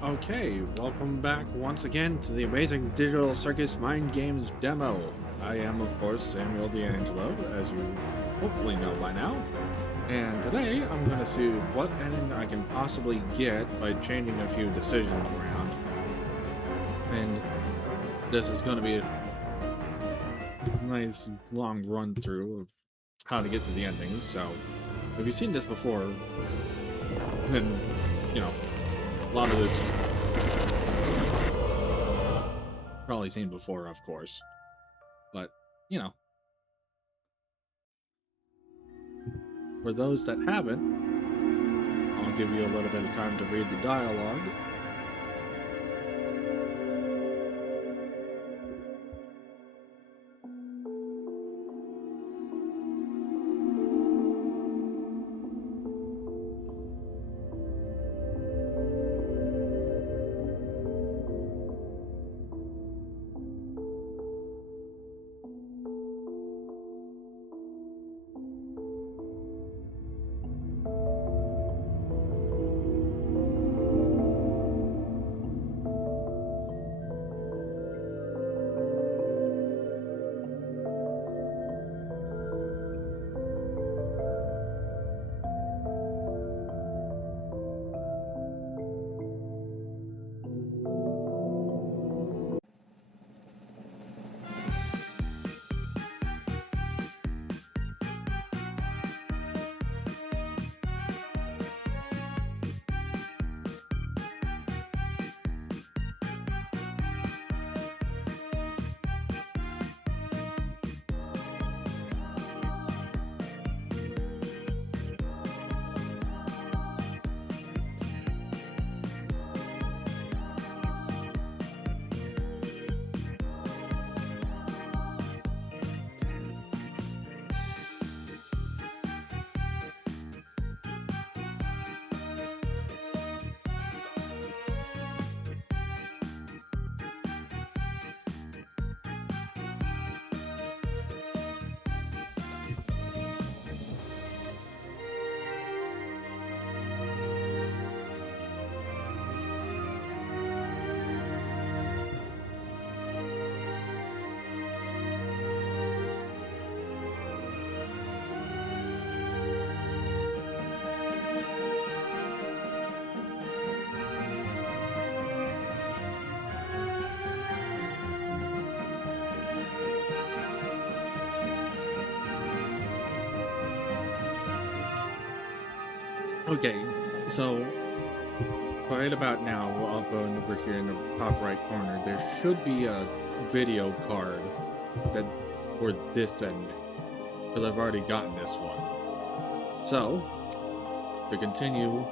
Okay, welcome back once again to the amazing Digital Circus Mind Games demo. I am, of course, Samuel D'Angelo, as you hopefully know by now. And today, I'm going to see what ending I can possibly get by changing a few decisions around. And this is going to be a nice long run through of how to get to the ending. So, if you've seen this before, then, you know, a lot of this probably seen before, of course. But, you know, for those that haven't, I'll give you a little bit of time to read the dialogue. Okay, so right about now, up over here in the top right corner, there should be a video card that for this ending, because I've already gotten this one. So, to continue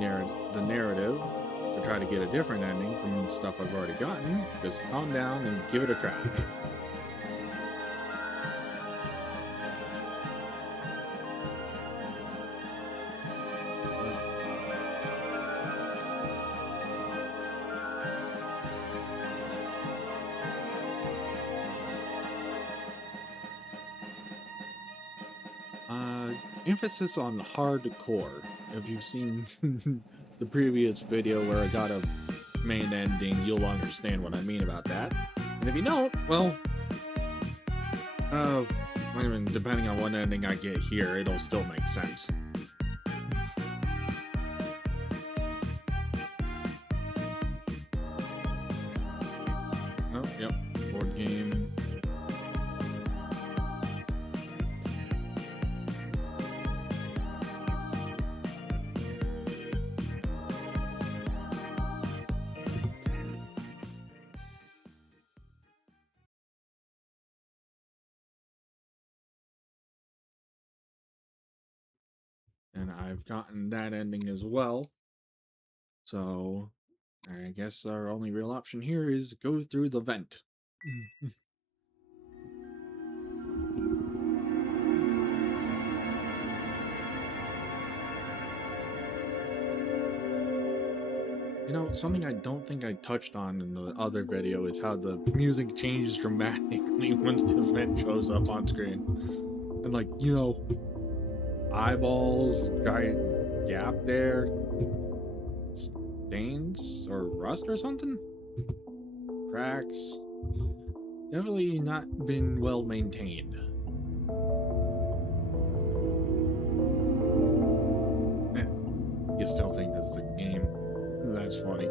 the narrative, to try to get a different ending from stuff I've already gotten, just calm down and give it a try. Emphasis on hardcore. If you've seen the previous video where I got a main ending, you'll understand what I mean about that. And if you don't, well, I mean, depending on what ending I get here, it'll still make sense. Oh, yep, board game. And I've gotten that ending as well. So I guess our only real option here is go through the vent. You know, something I don't think I touched on in the other video is how the music changes dramatically once the vent shows up on screen. And like, you know, eyeballs, giant gap there. stains or rust or something. Cracks. Definitely not been well maintained. You still think this is a game? That's funny.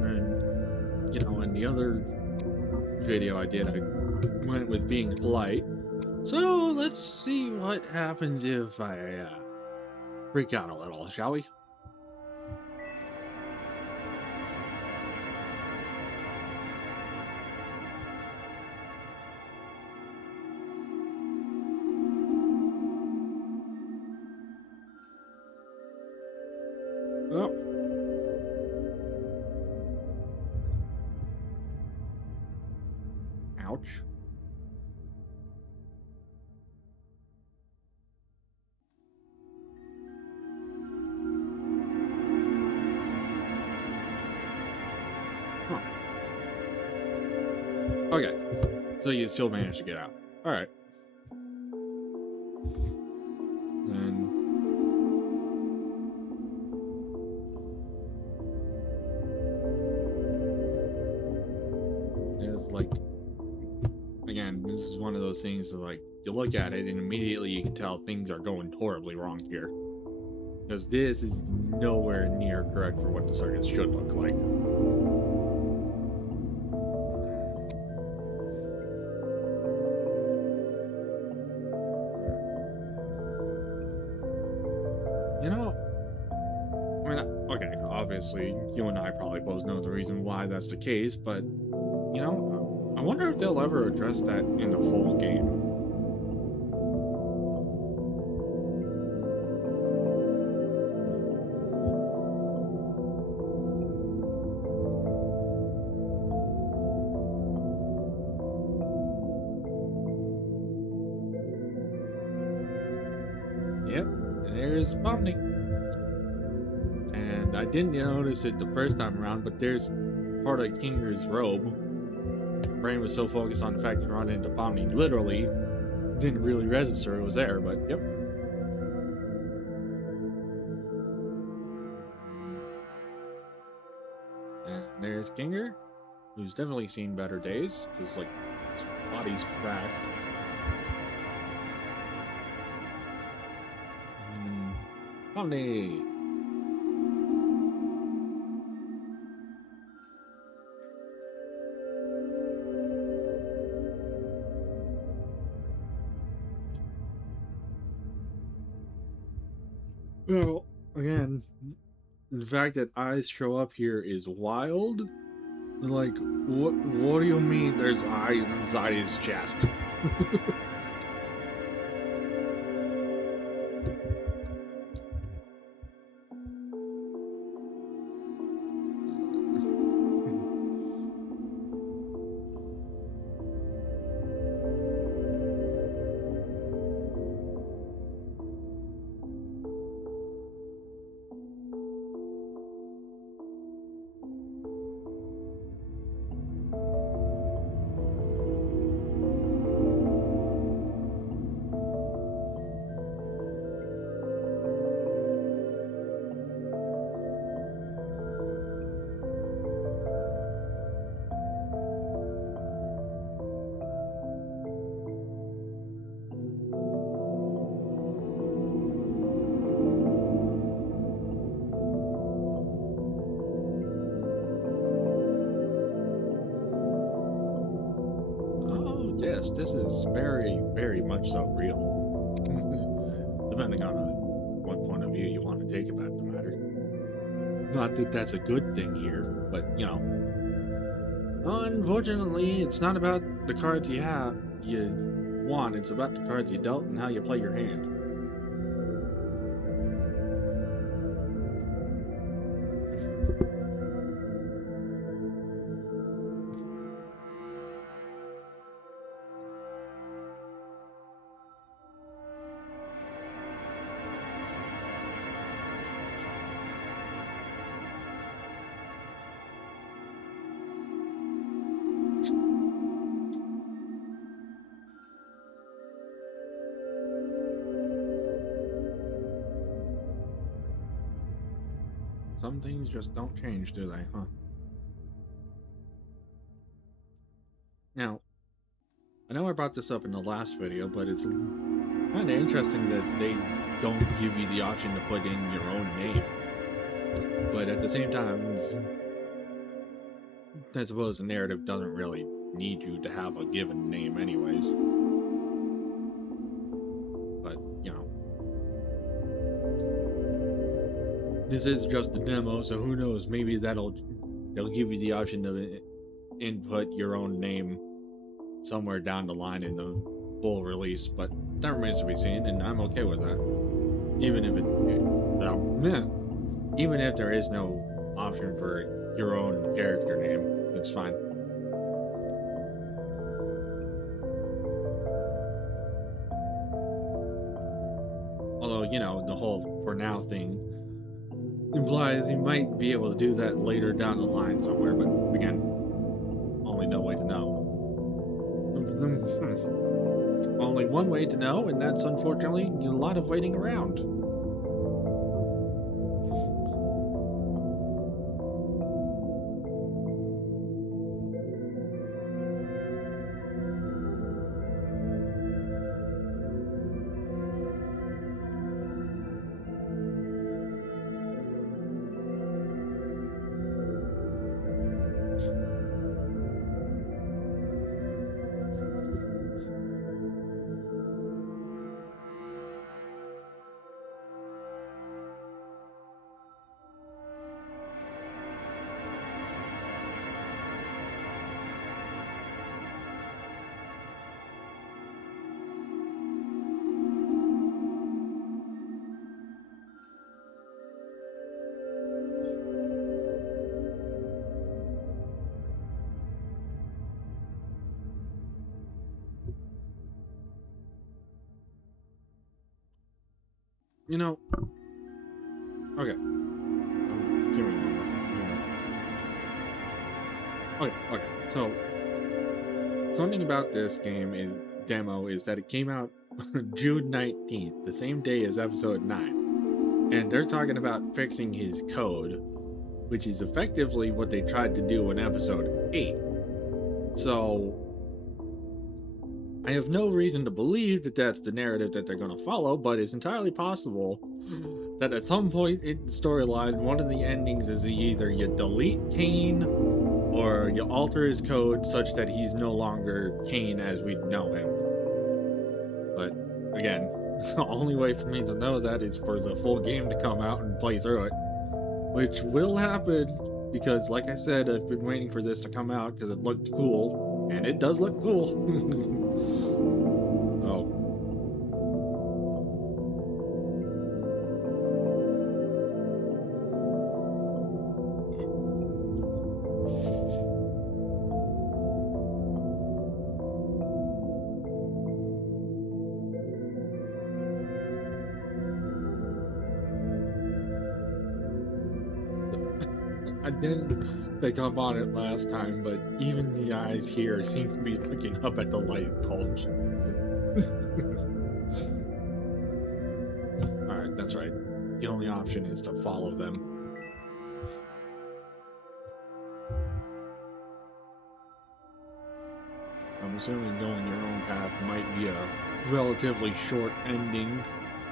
And, you know, in the other video I did, I went with being polite. So let's see what happens if I freak out a little, shall we? Well, ouch. Huh. Okay, so you still managed to get out. All right. And it's like, again, this is one of those things that, like, you look at it and immediately you can tell things are going horribly wrong here. Because this is nowhere near correct for what the circus should look like. You know, I mean, okay, obviously, you and I probably both know the reason why that's the case, but, you know, I wonder if they'll ever address that in the full game. Yep, and there's Pomni. And I didn't notice it the first time around, but there's part of Kinger's robe. Brain was so focused on the fact that run into Pomni literally didn't really register it was there, but yep. And there's Kinger, who's definitely seen better days, because, like, his body's cracked. And Pomni. Well, again, the fact that eyes show up here is wild. Like, what do you mean there's eyes inside his chest? Yes, this is very, very much so real. Depending on what point of view you want to take about the matter. Not that that's a good thing here, but you know. Unfortunately, it's not about the cards you want, it's about the cards you dealt and how you play your hand. Some things just don't change, do they, huh? Now, I know I brought this up in the last video, but it's kind of interesting that they don't give you the option to put in your own name. But at the same time, I suppose the narrative doesn't really need you to have a given name anyways. But, you know. This is just a demo, so who knows, maybe they'll give you the option to input your own name somewhere down the line in the full release, but that remains to be seen, and I'm okay with that. Even if there is no option for your own character name, it's fine. Although, you know, the whole for now thing implies you might be able to do that later down the line somewhere, but again, only no way to know. Only one way to know, and that's unfortunately a lot of waiting around. You know, okay. Give me a moment. Okay. So, something about this demo is that it came out June 19th, the same day as episode 9. And they're talking about fixing his code, which is effectively what they tried to do in episode 8. So, I have no reason to believe that that's the narrative that they're going to follow, but it's entirely possible that at some point in the storyline, one of the endings is either you delete Kane or you alter his code such that he's no longer Kane as we know him. But again, the only way for me to know that is for the full game to come out and play through it, which will happen because, like I said, I've been waiting for this to come out because it looked cool, and it does look cool. Oh. I didn't pick up on it last time, but even the eyes here seem to be looking up at the light bulbs. Alright, that's right. The only option is to follow them. I'm assuming going your own path might be a relatively short ending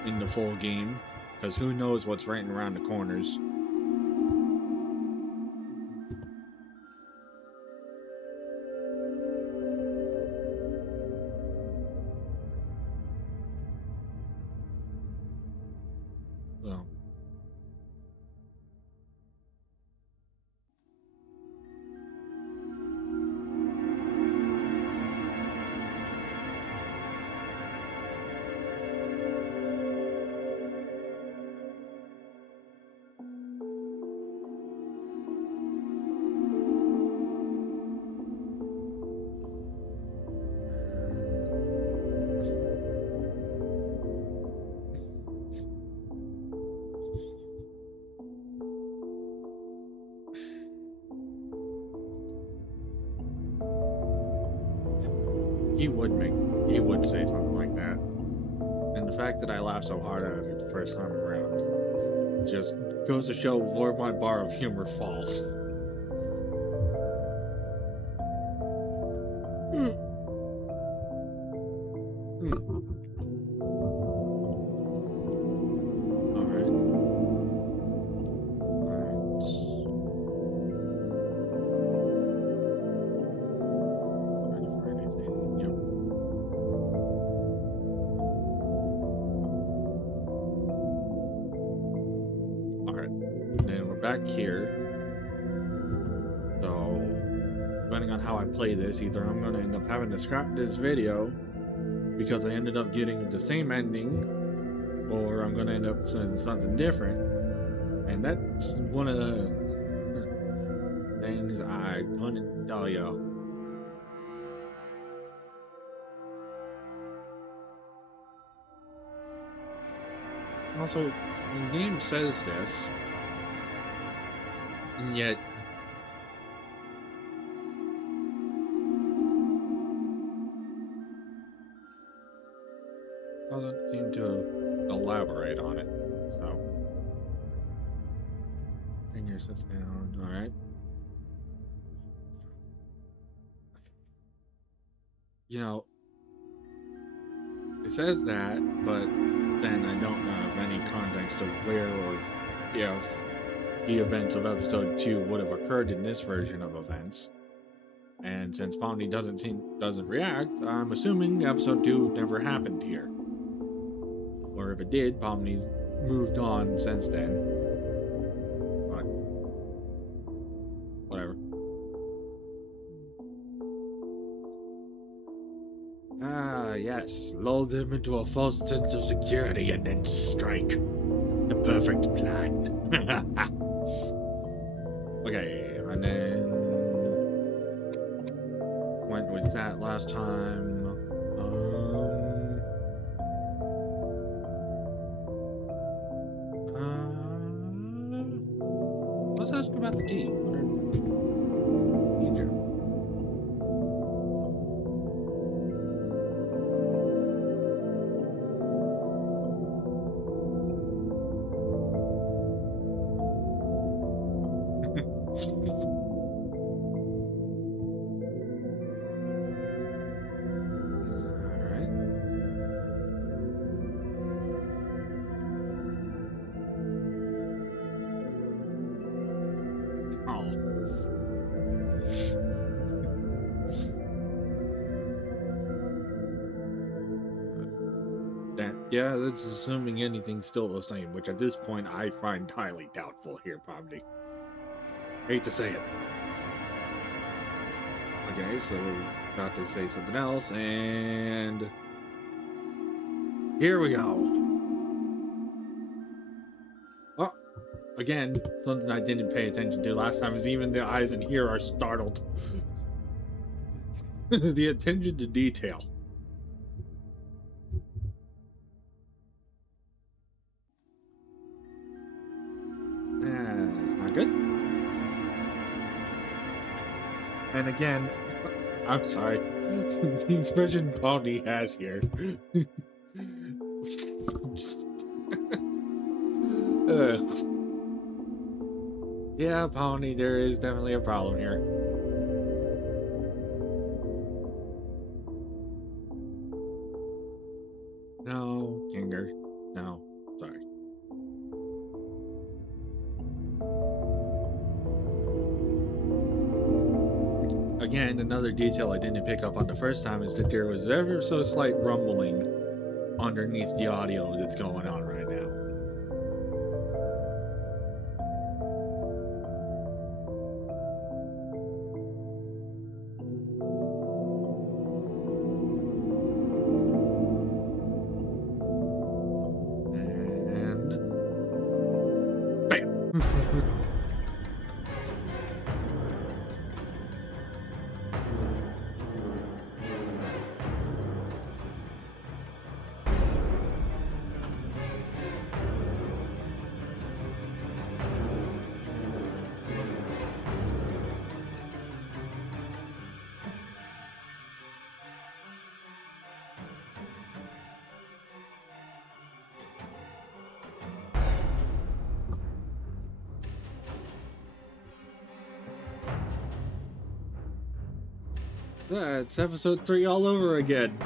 in the full game, because who knows what's right around the corners. So, he would say something like that. And the fact that I laughed so hard at it the first time around just goes to show where my bar of humor falls. Back here. So, depending on how I play this, either I'm going to end up having to scrap this video because I ended up getting the same ending, or I'm going to end up saying something different. And that's one of the things I'm going to tell you. Also, the game says this. And yet, doesn't seem to elaborate on it. So, finger sits down. All right. You know, it says that, but then I don't have any context of where or if the events of episode 2 would have occurred in this version of events. And since Pomni doesn't react, I'm assuming episode 2 never happened here. Or if it did, Pomni's moved on since then. But whatever. Ah, yes. Lull them into a false sense of security and then strike. The perfect plan. Okay, and then went with that last time. Let's ask about the tea. What are you doing? Yeah, that's assuming anything's still the same, which at this point I find highly doubtful here, Pomni. Hate to say it. Okay, so we're about to say something else, and here we go. Oh, again, something I didn't pay attention to last time is even the eyes in here are startled. The attention to detail. It's not good. And again, I'm sorry. The expression Pomni has here. Yeah, Pomni, there is definitely a problem here. No, Kinger. No, sorry. Again, another detail I didn't pick up on the first time is that there was ever so slight rumbling underneath the audio that's going on right now. And bam! It's episode 3 all over again.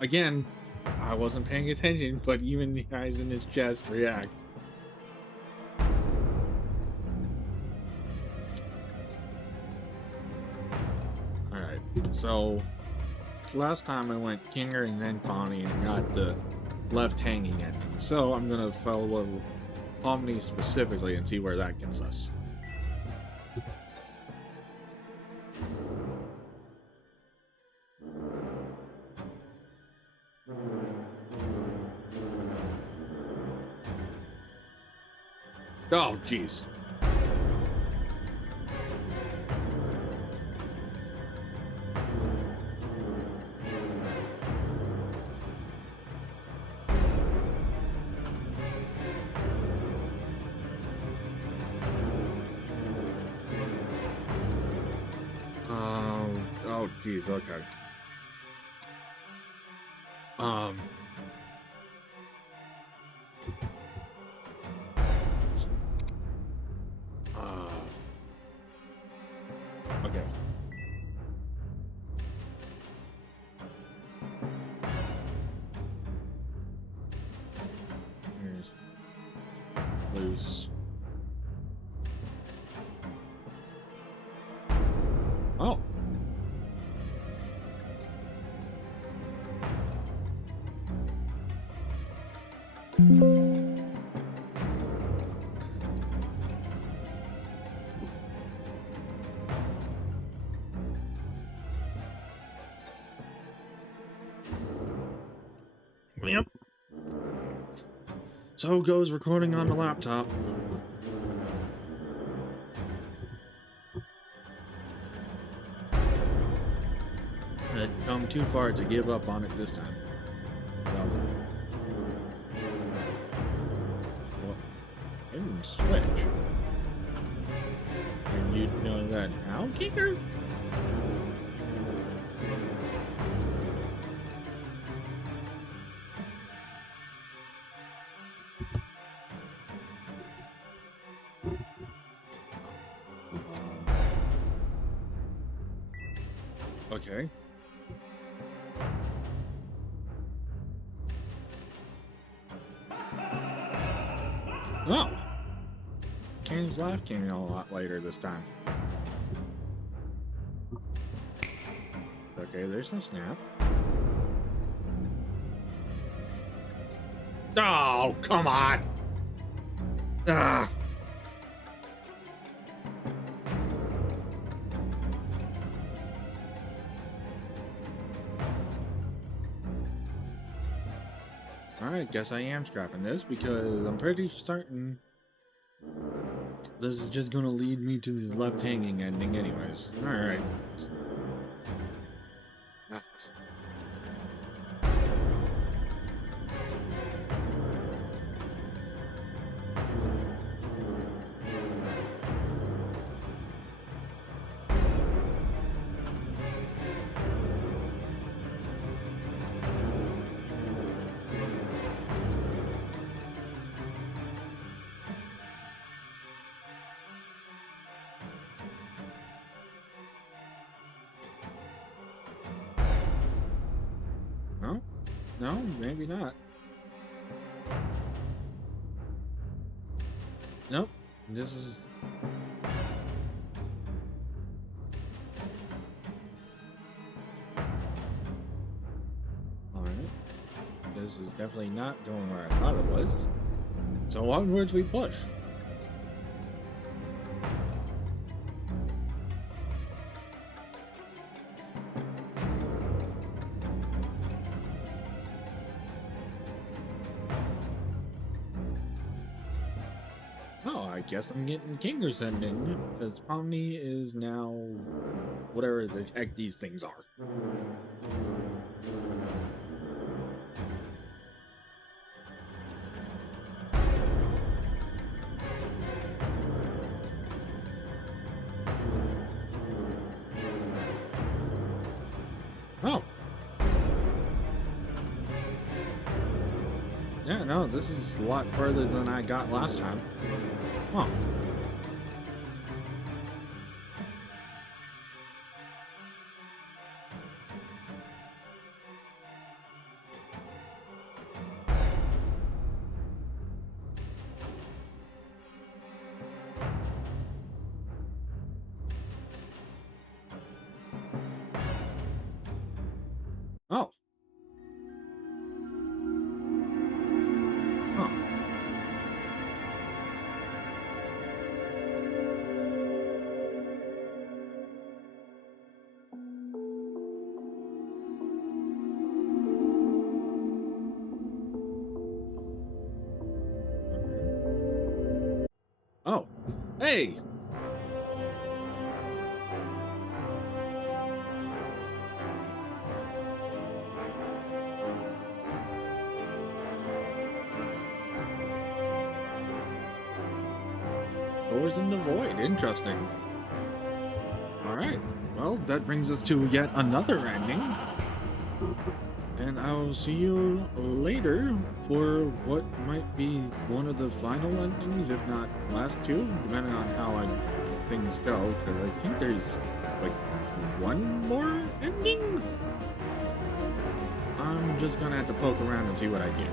Again, I wasn't paying attention, but even the eyes in his chest react. Alright, so last time I went Kinger and then Pomni and got the left hanging ending. So I'm gonna follow Pomni specifically and see where that gets us. Oh, jeez. Oh, jeez, okay. Okay. Here's loose. Oh. Yep. So goes recording on the laptop. I'd come too far to give up on it this time. So, well, I didn't switch. And you'd know that how, Kicker? Okay. Oh! Kane's laugh came in a lot later this time. Okay, there's the snap. Oh, come on! Ah! Alright, guess I am scrapping this because I'm pretty certain this is just gonna lead me to this left hanging ending anyways. Alright. No? No, maybe not. Nope. This is... Alright. This is definitely not going where I thought it was. So onwards we push. Oh, I guess I'm getting Kinger's ending, because Pomni is now whatever the heck these things are. Oh. Yeah, no, this is a lot further than I got last time. Huh. Oh, hey! Doors in the void. Interesting. Alright. Well, that brings us to yet another ending. And I'll see you later for what might be one of the final endings, if not last two, depending on how things go, because I think there's, like, one more ending? I'm just gonna have to poke around and see what I get.